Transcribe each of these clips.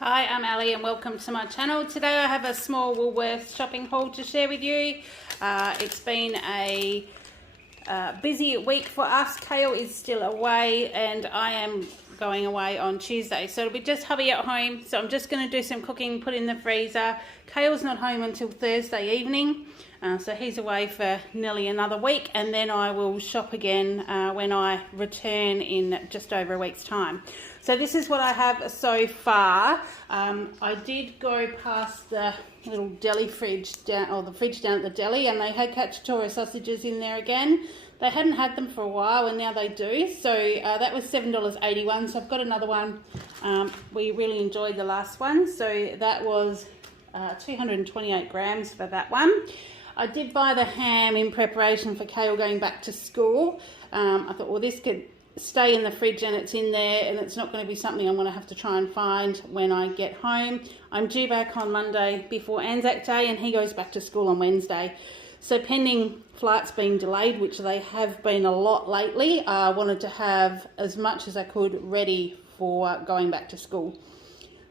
Hi, I'm Ali and welcome to my channel. Today I have a small Woolworths shopping haul to share with you. It's been a busy week for us. Kale is still away and I am going away on Tuesday. So it'll be just hubby at home. So I'm just going to do some cooking, put in the freezer. Kale's not home until Thursday evening. So he's away for nearly another week, and then I will shop again when I return in just over a week's time. So this is what I have so far. I did go past the little deli fridge down, or the fridge down at the deli, and they had cacciatore sausages in there again. They hadn't had them for a while and now they do. So that was $7.81. So I've got another one. We really enjoyed the last one. So that was 228 grams for that one. I did buy the ham in preparation for Kale going back to school. I thought, well, this could stay in the fridge and it's in there, and it's not going to be something I'm going to have to try and find when I get home. I'm due back on Monday before Anzac Day, and he goes back to school on Wednesday. So pending flights being delayed, which they have been a lot lately, I wanted to have as much as I could ready for going back to school.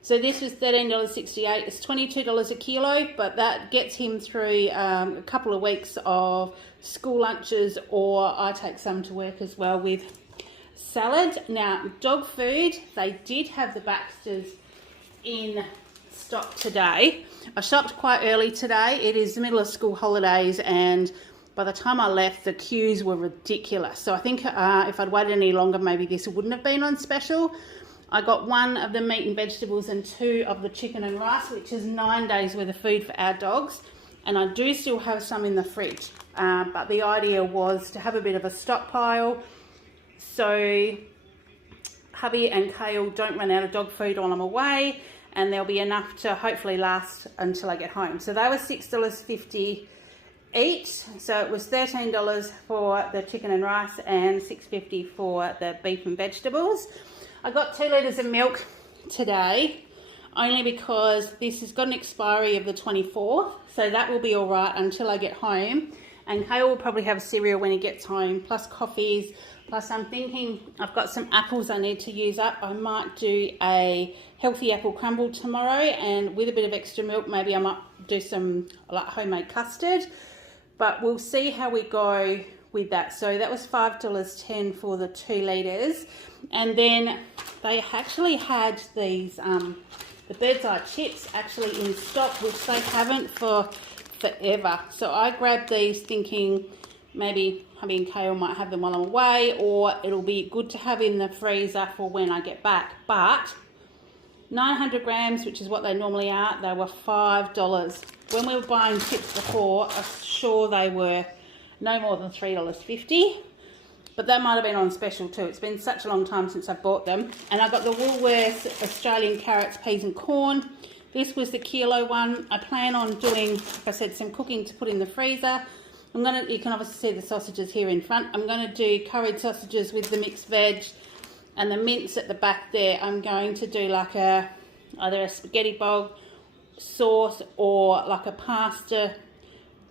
So this was $13.68. It's $22 a kilo, but that gets him through a couple of weeks of school lunches, or I take some to work as well with salad. Now, dog food, they did have the Baxters in stock today. I shopped quite early today. It is the middle of school holidays, and by the time I left, the queues were ridiculous. So I think if I'd waited any longer, maybe this wouldn't have been on special. I got one of the meat and vegetables and two of the chicken and rice, which is 9 days worth of food for our dogs. And I do still have some in the fridge. But the idea was to have a bit of a stockpile so hubby and Kale don't run out of dog food while I'm away, and there'll be enough to hopefully last until I get home. So they were $6.50 each. So it was $13 for the chicken and rice and $6.50 for the beef and vegetables. I got 2 litres of milk today, only because this has got an expiry of the 24th, so that will be all right until I get home. And Kale will probably have cereal when he gets home, plus coffees, plus I'm thinking I've got some apples I need to use up. I might do a healthy apple crumble tomorrow, and with a bit of extra milk, maybe I might do some like homemade custard. But we'll see how we go with that. So that was $5.10 for the 2 litres. And then they actually had these the bird's eye chips actually in stock, which they haven't for forever. So I grabbed these thinking maybe hubby and Kale might have them while I'm away, or it'll be good to have in the freezer for when I get back. But 900 grams, which is what they normally are, they were $5. When we were buying chips before, I'm sure they were no more than $3.50. But that might have been on special too. It's been such a long time since I've bought them. And I got the Woolworths Australian carrots, peas and corn. This was the kilo one. I plan on doing, like I said, some cooking to put in the freezer. You can obviously see the sausages here in front. I'm going to do curried sausages with the mixed veg and the mince at the back there. I'm going to do like either a spaghetti bog sauce or like a pasta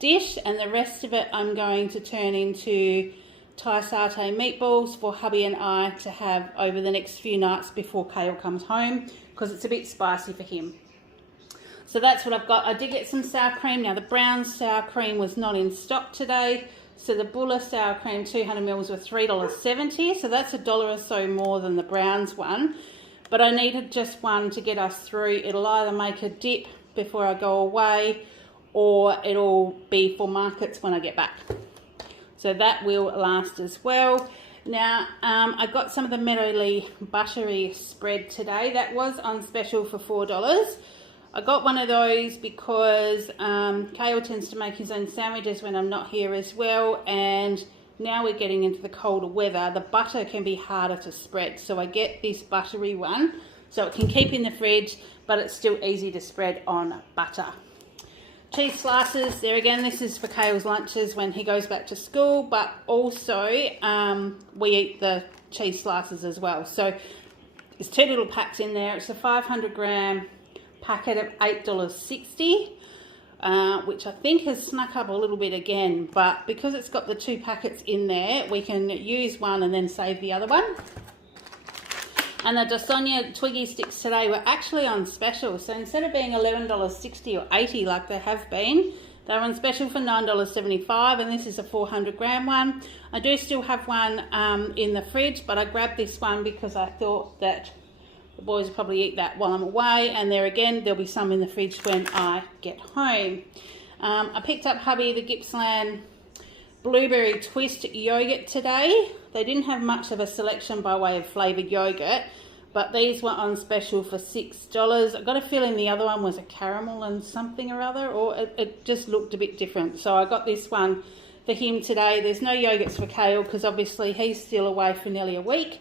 dish, and the rest of it I'm going to turn into Thai satay meatballs for hubby and I to have over the next few nights before Kale comes home, because it's a bit spicy for him. So that's what I've got. I did get some sour cream. Now the brown sour cream was not in stock today, so the Bulla sour cream 200 mils were $3.70, so that's $1 or so more than the Browns one. But I needed just one to get us through. It'll either make a dip before I go away, or it'll be for markets when I get back. So that will last as well. Now, I got some of the Meadowlee buttery spread today. That was on special for $4. I got one of those because Kale tends to make his own sandwiches when I'm not here as well. And now we're getting into the colder weather, the butter can be harder to spread. So I get this buttery one, so it can keep in the fridge, but it's still easy to spread on butter. Cheese slices, there again, this is for Kale's lunches when he goes back to school, but also we eat the cheese slices as well. So there's 2 little packs in there. It's a 500 gram packet of $8.60, which I think has snuck up a little bit again, but because it's got the 2 packets in there, we can use one and then save the other one. And the Dasonia Twiggy sticks today were actually on special. So instead of being $11.60 or $80 like they have been, they're on special for $9.75, and this is a 400 gram one. I do still have one in the fridge, but I grabbed this one because I thought that the boys will probably eat that while I'm away, and there again, there'll be some in the fridge when I get home. I picked up Hubby the Gippsland Blueberry Twist yogurt today. They didn't have much of a selection by way of flavoured yogurt, but these were on special for $6. I got a feeling the other one was a caramel and something or other, or it just looked a bit different. So I got this one for him today. There's no yogurts for Kale because obviously he's still away for nearly a week.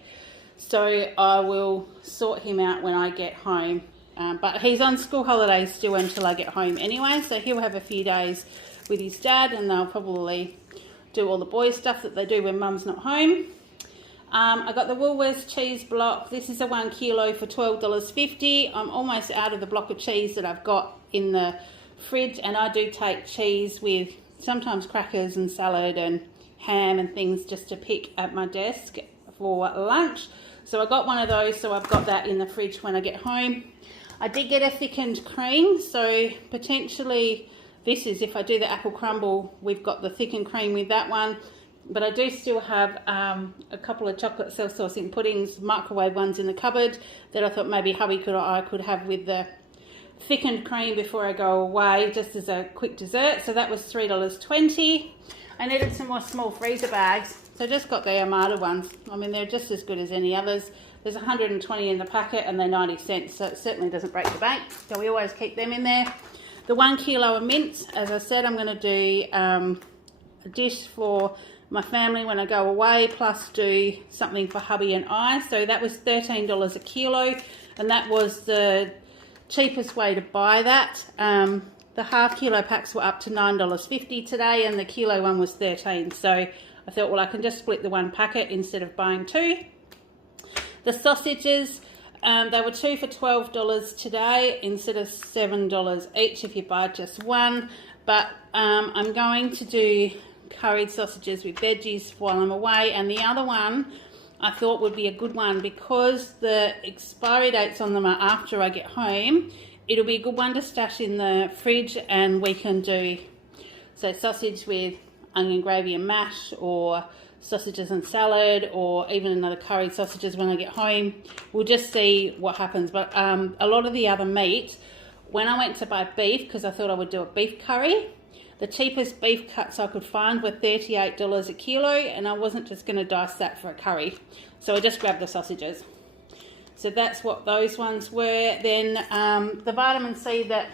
So I will sort him out when I get home. But he's on school holidays still until I get home anyway. So he'll have a few days with his dad, and they'll probably do all the boys stuff that they do when mum's not home. I got the Woolworths cheese block. This is a 1 kilo for $12.50. I'm almost out of the block of cheese that I've got in the fridge, and I do take cheese with sometimes crackers and salad and ham and things just to pick at my desk for lunch. So I got one of those, so I've got that in the fridge when I get home. I did get a thickened cream, so potentially this is, if I do the apple crumble, we've got the thickened cream with that one. But I do still have a couple of chocolate self-saucing puddings, microwave ones in the cupboard that I thought maybe Hubby or I could have with the thickened cream before I go away, just as a quick dessert. So that was $3.20. I needed some more small freezer bags, so I just got the Armada ones. I mean, they're just as good as any others. There's 120 in the packet and they're 90 cents, so it certainly doesn't break the bank. So we always keep them in there. The 1 kilo of mince, as I said, I'm going to do a dish for my family when I go away, plus do something for Hubby and I. So that was $13 a kilo, and that was the cheapest way to buy that. The half kilo packs were up to $9.50 today, and the kilo one was $13. So I thought, well, I can just split the one packet instead of buying two. The sausages, they were 2 for $12 today instead of $7 each if you buy just one. But I'm going to do curried sausages with veggies while I'm away, and the other one I thought would be a good one because the expiry dates on them are after I get home. It'll be a good one to stash in the fridge, and we can do sausage with onion gravy and mash, or sausages and salad, or even another curried sausages when I get home. We'll just see what happens. But a lot of the other meat, when I went to buy beef, because I thought I would do a beef curry, the cheapest beef cuts I could find were $38 a kilo, and I wasn't just going to dice that for a curry. So I just grabbed the sausages. So that's what those ones were. Then the vitamin C that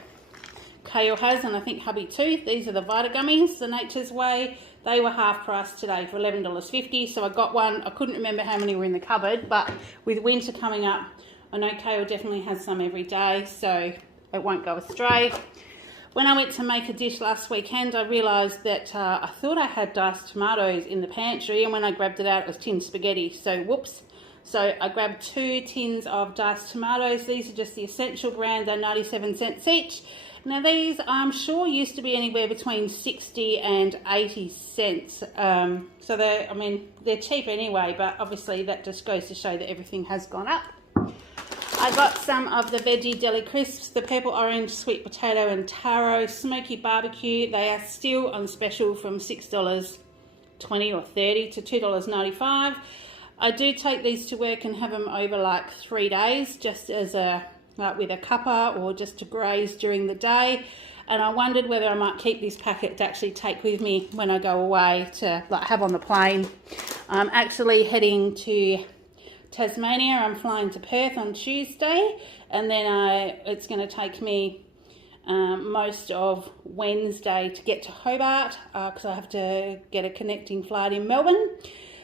Kale has, and I think Hubby too, these are the Vita Gummies, the Nature's Way. They were half price today for $11.50. So I got one. I couldn't remember how many were in the cupboard, but with winter coming up, I know Kale definitely has some every day, so it won't go astray. When I went to make a dish last weekend, I realised that I thought I had diced tomatoes in the pantry, and when I grabbed it out, it was tinned spaghetti, so whoops. So I grabbed 2 tins of diced tomatoes. These are just the Essential brand, they're 97 cents each. Now these, I'm sure, used to be anywhere between 60 and 80 cents. So they're cheap anyway, but obviously that just goes to show that everything has gone up. I got some of the veggie deli crisps, the purple orange sweet potato and taro smoky barbecue. They are still on special from $6.20 or $30 to $2.95. I do take these to work and have them over like 3 days, just as with a cuppa or just to graze during the day. And I wondered whether I might keep this packet to actually take with me when I go away to have on the plane. I'm actually heading to Tasmania. I'm flying to Perth on Tuesday, and then it's going to take me most of Wednesday to get to Hobart because I have to get a connecting flight in Melbourne.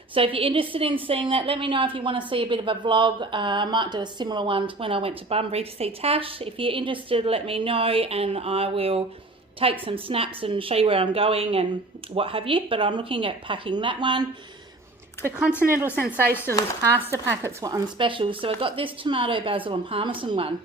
So if you're interested in seeing that, let me know if you want to see a bit of a vlog. I might do a similar one to when I went to Bunbury to see Tash. If you're interested, let me know, and I will take some snaps and show you where I'm going and what have you. But I'm looking at packing that one. The Continental Sensations pasta packets were on special, so I got this tomato, basil and parmesan one.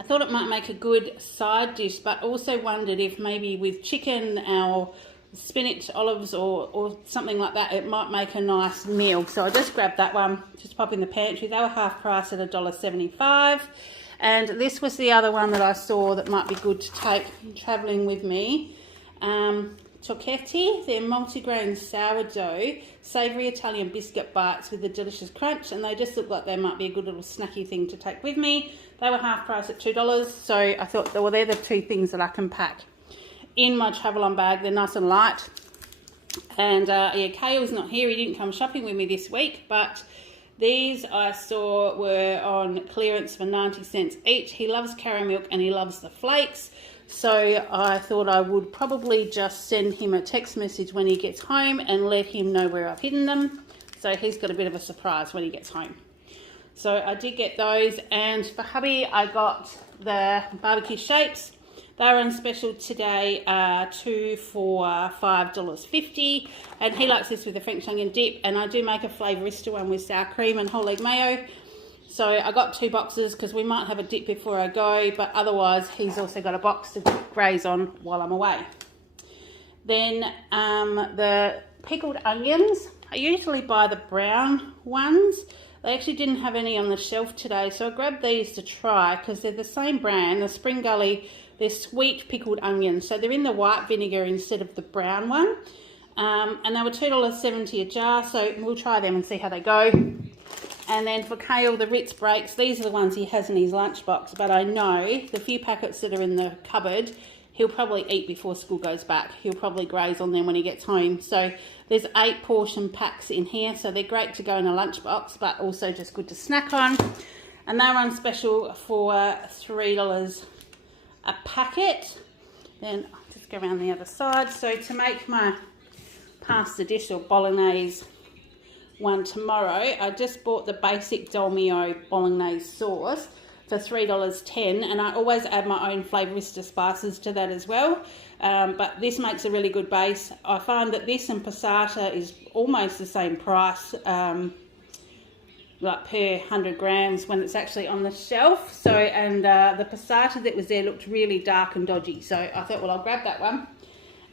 I thought it might make a good side dish, but also wondered if maybe with chicken or spinach, olives or something like that, it might make a nice meal. So I just grabbed that one, just pop in the pantry. They were half price at $1.75. And this was the other one that I saw that might be good to take travelling with me. Tocchetti, they're multigrain sourdough, savoury Italian biscuit bites with a delicious crunch, and they just look like they might be a good little snacky thing to take with me. They were half price at $2, so I thought, well, they're the two things that I can pack in my travel-on bag. They're nice and light. And yeah, Kale's not here. He didn't come shopping with me this week, but these I saw were on clearance for 90 cents each. He loves carrot milk and he loves the flakes. So I thought I would probably just send him a text message when he gets home and let him know where I've hidden them. So he's got a bit of a surprise when he gets home. So I did get those. And for hubby, I got the barbecue shapes. They're on special today, 2 for $5.50, and he likes this with the French onion dip, and I do make a flavorista one with sour cream and whole egg mayo. So I got 2 boxes because we might have a dip before I go, but otherwise he's also got a box to graze on while I'm away. Then the pickled onions, I usually buy the brown ones. They actually didn't have any on the shelf today, so I grabbed these to try because they're the same brand, the Spring Gully. They're sweet pickled onions, so they're in the white vinegar instead of the brown one. And they were $2.70 a jar, so we'll try them and see how they go. And then for Kale, the Ritz Breaks, these are the ones he has in his lunchbox, but I know the few packets that are in the cupboard, he'll probably eat before school goes back. He'll probably graze on them when he gets home. So there's 8 portion packs in here, so they're great to go in a lunchbox, but also just good to snack on. And they're on special for $3 a packet. Then I'll just go around the other side. So to make my pasta dish or bolognese one tomorrow, I just bought the basic Dolmio bolognese sauce for $3.10, and I always add my own flavorista spices to that as well. But this makes a really good base. I find that this and passata is almost the same price, like per 100 grams when it's actually on the shelf. So, and the passata that was there looked really dark and dodgy. So I thought, well, I'll grab that one.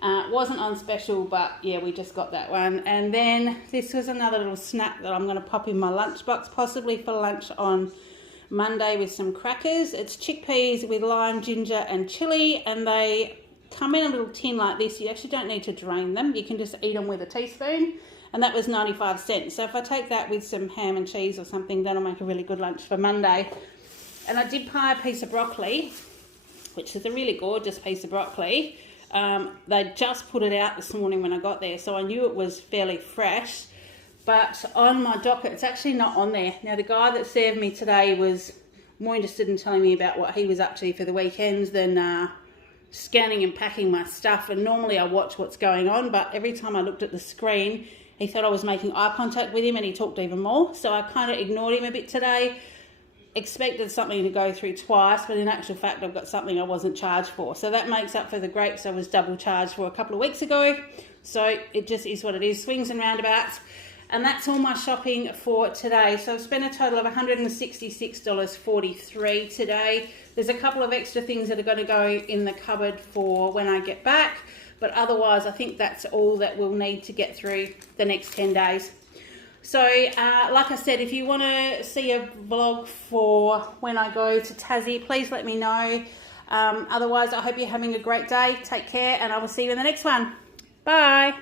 It wasn't on special, but yeah, we just got that one. And then this was another little snack that I'm going to pop in my lunchbox, possibly for lunch on Monday with some crackers. It's chickpeas with lime, ginger and chili, and they come in a little tin like this. You actually don't need to drain them. You can just eat them with a teaspoon. And that was 95 cents. So if I take that with some ham and cheese or something, that'll make a really good lunch for Monday. And I did pie a piece of broccoli, which is a really gorgeous piece of broccoli. They just put it out this morning when I got there, so I knew it was fairly fresh. But on my docket, it's actually not on there. Now, the guy that served me today was more interested in telling me about what he was up to for the weekends than scanning and packing my stuff. And normally I watch what's going on, but every time I looked at the screen, he thought I was making eye contact with him and he talked even more. So I kind of ignored him a bit today. Expected something to go through twice, but in actual fact I've got something I wasn't charged for. So that makes up for the grapes I was double charged for a couple of weeks ago. So it just is what it is, swings and roundabouts. And that's all my shopping for today. So I've spent a total of $166.43 today. There's a couple of extra things that are going to go in the cupboard for when I get back. But otherwise, I think that's all that we'll need to get through the next 10 days. So, like I said, if you want to see a vlog for when I go to Tassie, please let me know. Otherwise, I hope you're having a great day. Take care, and I will see you in the next one. Bye.